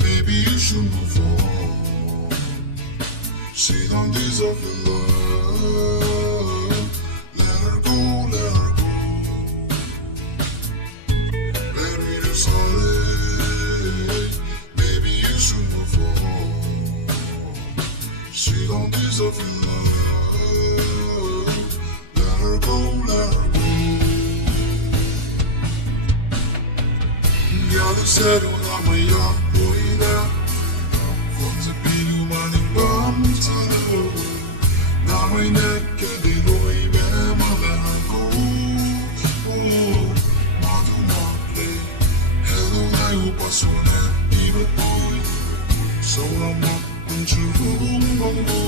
Maybe you should move on. She don't deserve your love. Let her go, let her go. Baby, it's solid. Maybe you should move on. She don't deserve your love. Let her go, let her go. Yalı serunamaya boyuna Fonte pilumaning bamtalo Namay nekedi loy be malago Madu makle Hello na upasone Iba boy Saurama unchurung bongo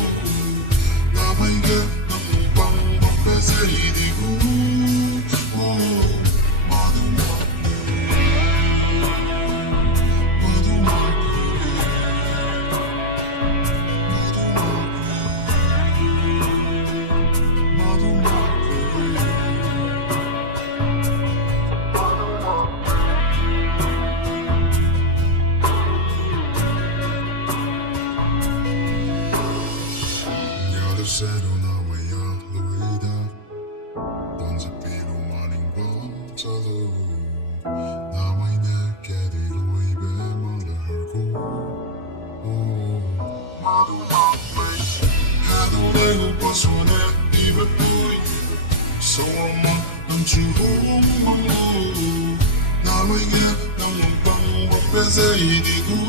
Namay get ng bang mapese idigo Madu makle Zero na maya luida Bonza pilu maning bamtalo Namay nekedi loy be malahargo Madu makmay Hado lego paswane iba tuy Sawama ng chuhong mango Namay get ng bang bapese idigo